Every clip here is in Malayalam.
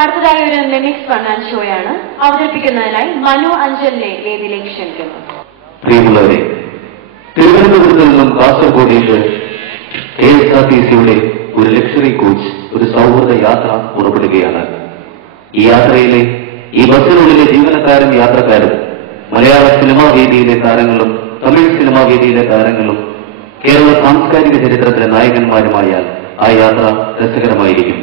അടുത്തതായി ഒരു മിമിക്സ് ഫൺ ആൻഡ് ഷോയാണ് അവതരിപ്പിക്കുന്നതിനായി മനു അഞ്ചലിനെ വേദിയിലേക്ക് ക്ഷണിക്കുന്നു. പ്രിയമുള്ളവരെ, തിരുവനന്തപുരത്ത് നിന്നും കാസർഗോഡേക്ക് KSRTCയുടെ ഒരു ലക്ഷറി കോച്ച് ഒരു സൗഹൃദ യാത്ര പുറപ്പെടുകയാണ്. ഈ യാത്രയിലെ ഈ ബസ്സിനുള്ളിലെ ജീവനക്കാരും യാത്രക്കാരും മലയാള സിനിമാ വേദിയിലെ താരങ്ങളും തമിഴ് സിനിമാ വേദിയിലെ താരങ്ങളും കേരള സാംസ്കാരിക ചരിത്രത്തിലെ നായകന്മാരുമായാൽ ആ യാത്ര രസകരമായിരിക്കും.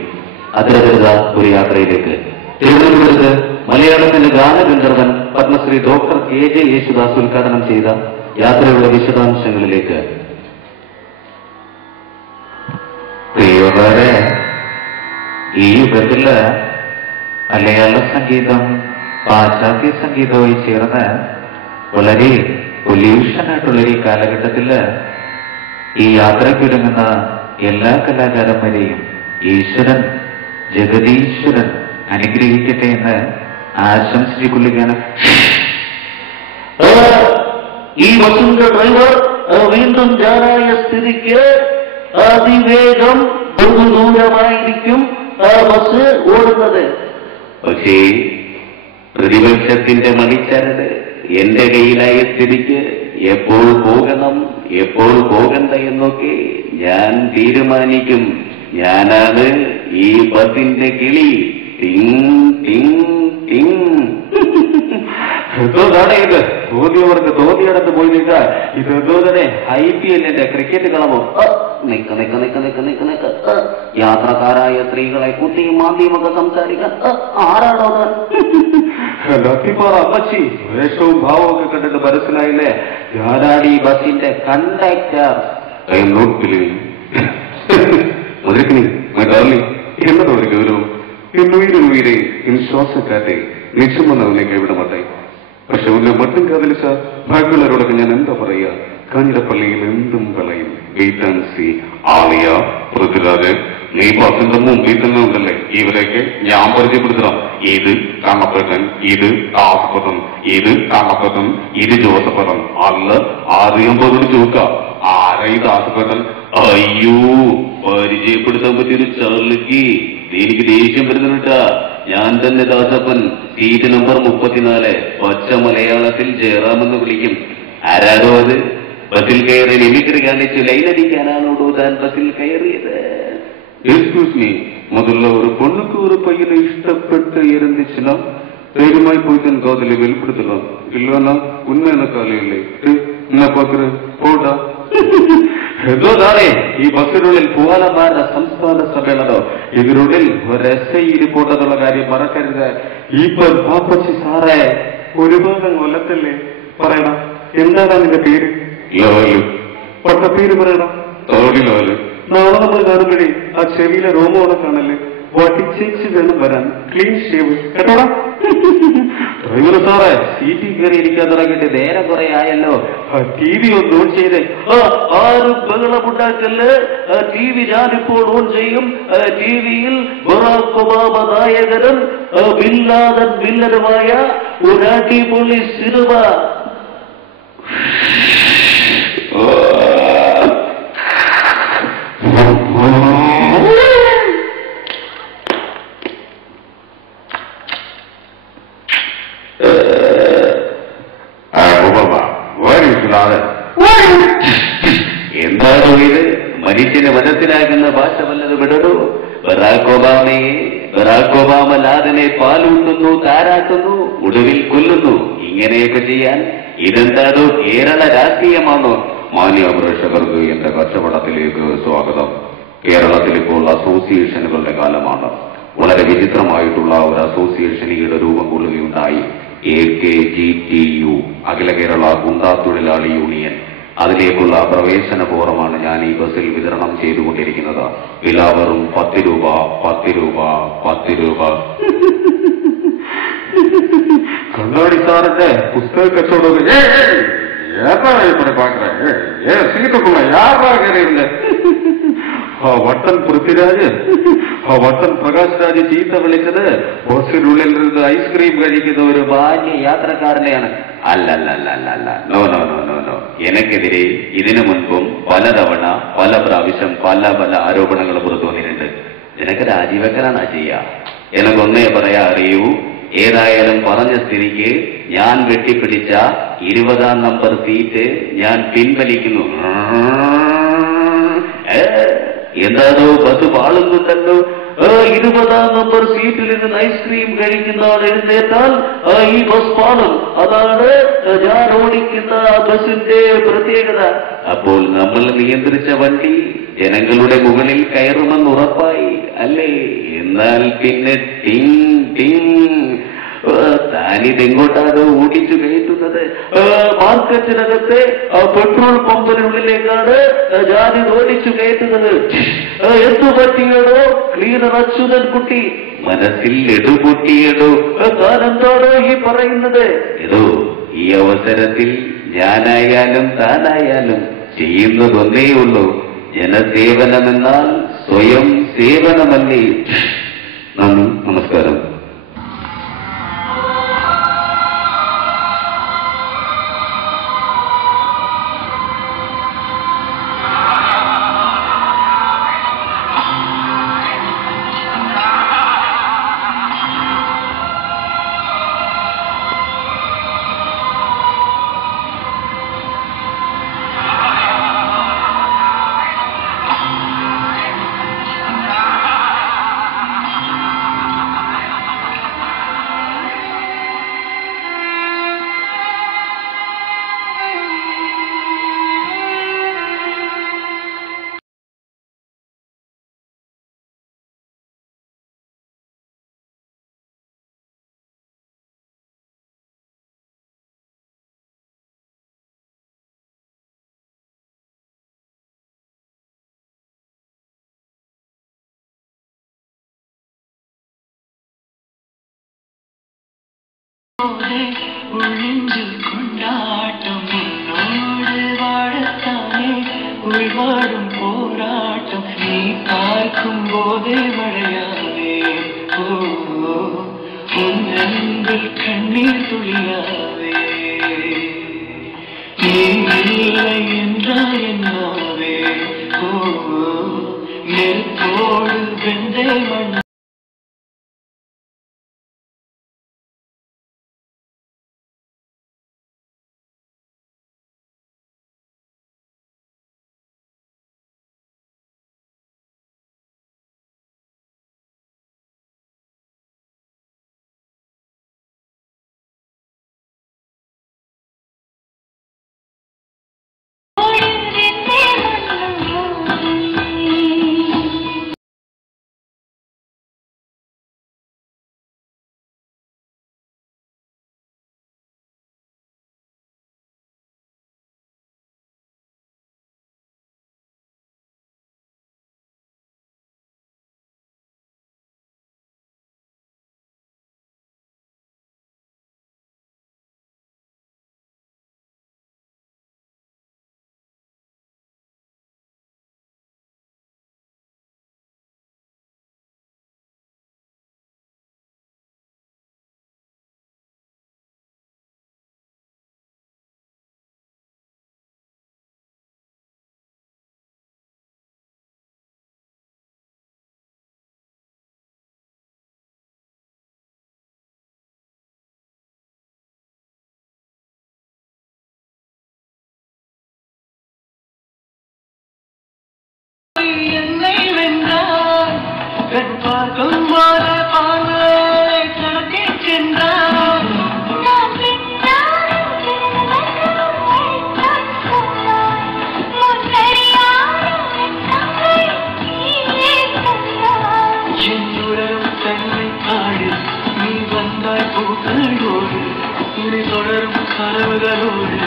അത്തരത്തിലുള്ള ഒരു യാത്രയിലേക്ക് തിരുവനന്തപുരത്ത് മലയാളത്തിന്റെ ഗാനഗന്ധർവൻ പത്മശ്രീ ഡോക്ടർ KJ യേശുദാസ് ഉദ്ഘാടനം ചെയ്ത യാത്രയുടെ വിശദാംശങ്ങളിലേക്ക്. പ്രിയവരെ, ഈ യുഗത്തില് മലയാള സംഗീതം പാശ്ചാത്യ സംഗീതവുമായി ചേർന്ന് വളരെ പൊല്യൂഷനായിട്ടുള്ള ഈ കാലഘട്ടത്തില് ഈ യാത്രയ്ക്കൊരുങ്ങുന്ന എല്ലാ കലാകാരന്മാരെയും ഈശ്വരൻ ജഗദീശ്വരൻ അനുഗ്രഹിക്കട്ടെ എന്ന് ആശംസിച്ചുകൊള്ളുകയാണ്. ഈ ബസിന്റെ ഡ്രൈവർ വീണ്ടും ജാനായ സ്ഥിതിക്ക് അതിവേഗം ദൂരമായിരിക്കും ബസ് ഓടുന്നത്. പക്ഷേ പ്രതിപക്ഷത്തിന്റെ മണിച്ചരട് എന്റെ കയ്യിലായ സ്ഥിതിക്ക് എപ്പോൾ പോകണം എപ്പോൾ പോകണ്ട എന്നൊക്കെ ഞാൻ തീരുമാനിക്കും. ഞാനാണ് ഈ ബസിന്റെ കിളി. ഇത് തോന്നിയവർക്ക് തോന്നിയിടത്ത് പോയി നിൽക്കാൻ ഇത് തന്നെ IPL ക്രിക്കറ്റ് കളമോ? യാത്രക്കാരായ സ്ത്രീകളെ കുട്ടിയും മാന്തിയുമൊക്കെ സംസാരിക്കാൻ ആരാണോ? ലത്തിപ്പാറ അമ്മച്ചി വേഷവും ഭാവവും ഒക്കെ കണ്ടിട്ട് മനസ്സിലായില്ലേ? ഞാനാണ് ഈ ബസിന്റെ കണ്ടക്ടർ. എന്നതൊരു ഗൗരവം എന്നുയിരെ ശ്വാസക്കാറ്റെ നിശ്ചം വന്നവനെ കൈവിടമാട്ടെ. പക്ഷെ ഒന്ന് മട്ടും കാതലിച്ച ബാക്കിയുള്ളവരോടൊക്കെ ഞാൻ എന്താ പറയാ? കാഞ്ഞിരപ്പള്ളിയിൽ എന്തും കളയും. Wait and see. Alia, Prithviraj, നീ ബസിന്റെ മുമ്പിൽ തന്നെ ഉണ്ടല്ലേ, ഇവരെയൊക്കെ ഞാൻ പരിചയപ്പെടുത്തണം. ഇത് കണ്ണപ്പൻ, ഇത് ദാസപ്പൻ, ഇത് കണ്ണപ്പൻ, ഇത് ജോസപ്പൻ. അല്ല ആദ്യം പോലും ചോദിക്കാം, ആരാ ഈ ദാസപ്പൻ? അയ്യോ, പരിചയപ്പെടുത്താൻ പറ്റിയൊരു ചാർലിക്ക് എനിക്ക് ദേഷ്യം വരുന്നുണ്ടാ. ഞാൻ തന്നെ ദാസപ്പൻ. Seat number 34. പച്ച മലയാളത്തിൽ ജയറാമെന്ന് വിളിക്കും. ആരാടോ അത്? ബസിൽ കയറി മിമിക്രി കാണിച്ച് ലൈനടിക്കാനാണോടോ താൻ ബസിൽ കയറിയത്? എക്സ്ക്യൂസ് മീ, முதல்ல ஒரு பொண்ணுக்கு ஒரு பையனை இஷ்டப்பட்டு இருந்துச்சுன்னா தைரியமாய் போய் தன் காதலை வெளிப்படுத்தலாம். இல்லைன்னா உண்மையான காலம் இல்லை. என்ன பாக்குற போடா. എന്തോന്നാണേ ഈ ബസ്സിനുള്ളിൽ പൂവാലന്മാരുടെ സംസ്ഥാന സമ്മേളനോ? ഇതിനുള്ളിൽ ഒരു SI ഇരിപ്പോട്ടെന്നുള്ള കാര്യം മറക്കരുത്. ഇപ്പൊ പാപ്പച്ചി സാറേ ഒരു ഭാഗം കൊല്ലത്തല്ലേ പറയണം. എന്താണ് നിന്റെ പേര്? ലോലു. പട്ട പേര് പറയണം. തോടി ലോലു. നാളെ നമ്മൾ കാണുമ്പോഴേ ആ ചെവിയിലെ റോമോടെ കാണല്ലേ, വട്ടിച്ചേച്ച് വേണം വരാൻ. Clean shave കേട്ടോടാ. ഡ്രൈവർ സാറേ, സീറ്റിൽ കയറി ഇരിക്കാൻ തുടങ്ങിയിട്ട് നേരം കുറെ ആയല്ലോ. TV ഒന്ന് ഓൺ ചെയ്തേ. ആരും ബഹളമുണ്ടാക്കല്. TV ഞാനിപ്പോൾ ഓൺ ചെയ്യും. TV-യിൽ ബറാക് ഒബാമ നായകനും ബിൻ ലാദൻ വില്ലനുമായ ഒരു അടിപൊളി സിനിമ. എന്താണോ ഇത്? മനുഷ്യനെ മനസ്സിലാക്കുന്ന ഭാഷ വല്ലത് വിടണോ? ബറാക് ഒബാമ ലാദനെ പാലൂട്ടുന്നു, താരാട്ടുന്നു, ഒടുവിൽ കൊല്ലുന്നു. ഇങ്ങനെയൊക്കെ ചെയ്യാൻ ഇതെന്താണോ കേരള രാഷ്ട്രീയമാണോ? മാന്യ പ്രേക്ഷകർക്ക് എന്റെ കച്ചവടത്തിലേക്ക് സ്വാഗതം. കേരളത്തിൽ ഇപ്പോൾ അസോസിയേഷനുകളുടെ കാലമാണ്. വളരെ വിചിത്രമായിട്ടുള്ള ഒരു അസോസിയേഷൻ ഈയുടെ രൂപം കൊള്ളുകയുണ്ടായി. AKGTU, അഖില കേരള ഗുണ്ടാ തൊഴിലാളി യൂണിയൻ. അതിലേക്കുള്ള പ്രവേശന ഫോറമാണ് ഞാൻ ഈ ബസ്സിൽ വിതരണം ചെയ്തുകൊണ്ടിരിക്കുന്നത്. എല്ലാവരും 10 രൂപ 10 രൂപ 10 രൂപ. കണ്ണാടി സാറിന്റെ പുസ്തക കച്ചവടം വട്ടൻ പൃഥ്വിരാജ്, വട്ടൻ പ്രകാശ് രാജ് ചീത്ത വിളിച്ചത് ബസ്സിനുള്ളിൽ നിന്ന് ഐസ്ക്രീം കഴിക്കുന്ന ഒരു മാന്യ യാത്രക്കാരനെയാണ്. അല്ലല്ലല്ലല്ല, no no no no no. എനക്കെതിരെ ഇതിനു മുൻപും പലതവണ പല പ്രാവശ്യം പല ആരോപണങ്ങൾ പുറത്തു വന്നിട്ടുണ്ട്. നിനക്ക് രാജിവെക്കലാണ് ചെയ്യുക. എനിക്കൊന്നേ പറയാ അറിയൂ. ഏതായാലും പറഞ്ഞ സ്ഥിതിക്ക് ഞാൻ വെട്ടിപ്പിടിച്ച 20-ാം നമ്പർ സീറ്റ് ഞാൻ പിൻവലിക്കുന്നു. എന്താണോ ബസ് പാളുന്നുണ്ടല്ലോ. 20-ാം നമ്പർ സീറ്റിൽ നിന്ന് ഐസ്ക്രീം കഴിക്കുന്ന ആൾ എഴുന്നേറ്റാൽ ഈ ബസ് പാളും. അതാണ് ഞാൻ ഓടിക്കുന്ന ബസിന്റെ പ്രത്യേകത. അപ്പോൾ നമ്മൾ നിയന്ത്രിച്ച വണ്ടി ജനങ്ങളുടെ മുകളിൽ കയറുമെന്ന് ഉറപ്പായി അല്ലേ? എന്നാൽ പിന്നെ ടിങ് ടിങ്. താനിതെങ്ങോട്ടാണ് ഓടിച്ചു കയറ്റുന്നത്? മാർക്കറ്റിനകത്തെ പെട്രോൾ പമ്പിനുള്ളിലേക്കാണ് ഞാനിത് ഓടിച്ചു കയറ്റുന്നത്. എന്തു പറ്റിയടോ ക്ലീനർ അച്യുതൻ കുട്ടി? മനസ്സിൽ എടുപൊട്ടിയടോ. താനെന്താണോ ഈ പറയുന്നത്? ഏതോ ഈ അവസരത്തിൽ ഞാനായാലും താനായാലും ചെയ്യുന്നതൊന്നേ ഉള്ളൂ. ജനസേവനമെന്നാൽ സ്വയം സേവനമല്ലേ. നന്ദി, നമസ്കാരം. உள்ளில் கொண்டாட்டம் உன்னோடு வாழத்தானே உள்வாடும் போராட்டம் நீ பார்க்கும் போதே மழையாவே. உன் அன்பில் கண்ணீர் துளியாவே. நீ இல்லை என்றால் என்னாவே? நெருப்போடு வெந்தே மண் பார்க்கும் போது பார்வை கடத்தி சென்றார். என்னுடன் தன்னை காடு நீ வந்தாய் பூக்களோடு இனி தொடரும் கனவுகளோடு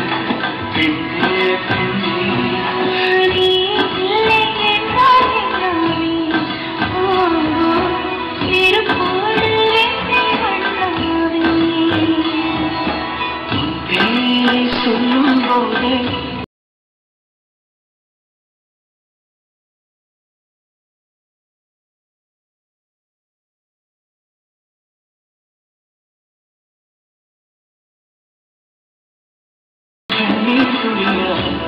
பின்னே பின்னே சொல்லும் போதே கண்ணீர் துளியாவே.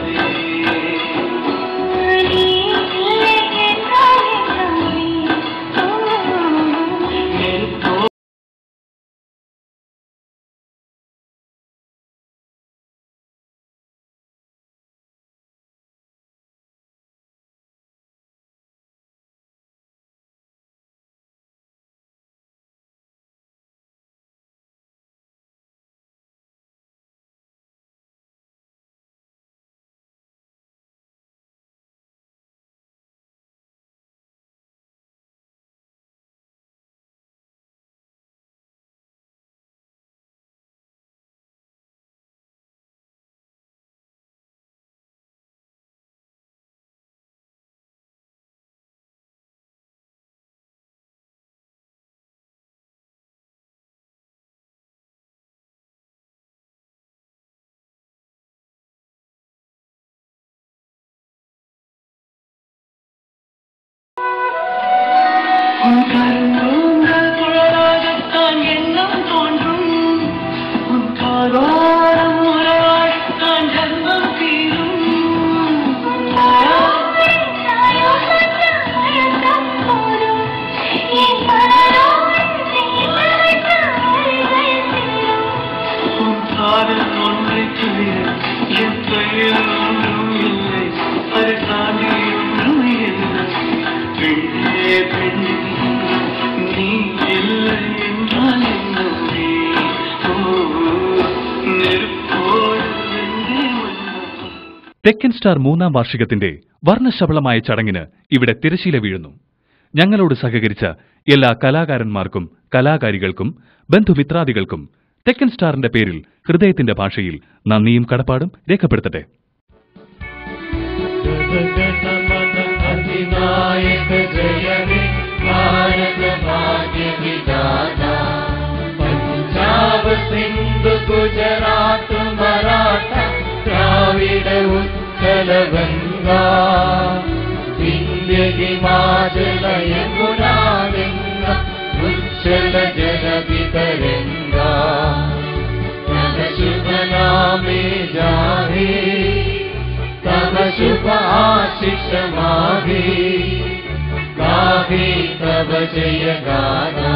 തെക്കൻ സ്റ്റാർ 3-ാം വാർഷികത്തിന്റെ വർണ്ണശബളമായ ചടങ്ങിന് ഇവിടെ തിരശീല വീഴുന്നു. ഞങ്ങളോട് സഹകരിച്ച എല്ലാ കലാകാരന്മാർക്കും കലാകാരികൾക്കും ബന്ധുമിത്രാദികൾക്കും തെക്കൻ സ്റ്റാറിന്റെ പേരിൽ ഹൃദയത്തിന്റെ ഭാഷയിൽ നന്ദിയും കടപ്പാടും രേഖപ്പെടുത്തട്ടെ. സിന്ധു ഗുജറാത്ത് മറാഠ ദ്രാവിഡ ഉത്കല ഗംഗ വിന്ധ്യ ഹിമാചല യമുനാ ഗംഗ ഉജ്ജല ജലധി തരംഗ തവ ശുഭ നാമേ ജാഹേ തവ ശുഭ ആശിष മാഹേ गाहे तव जय गाना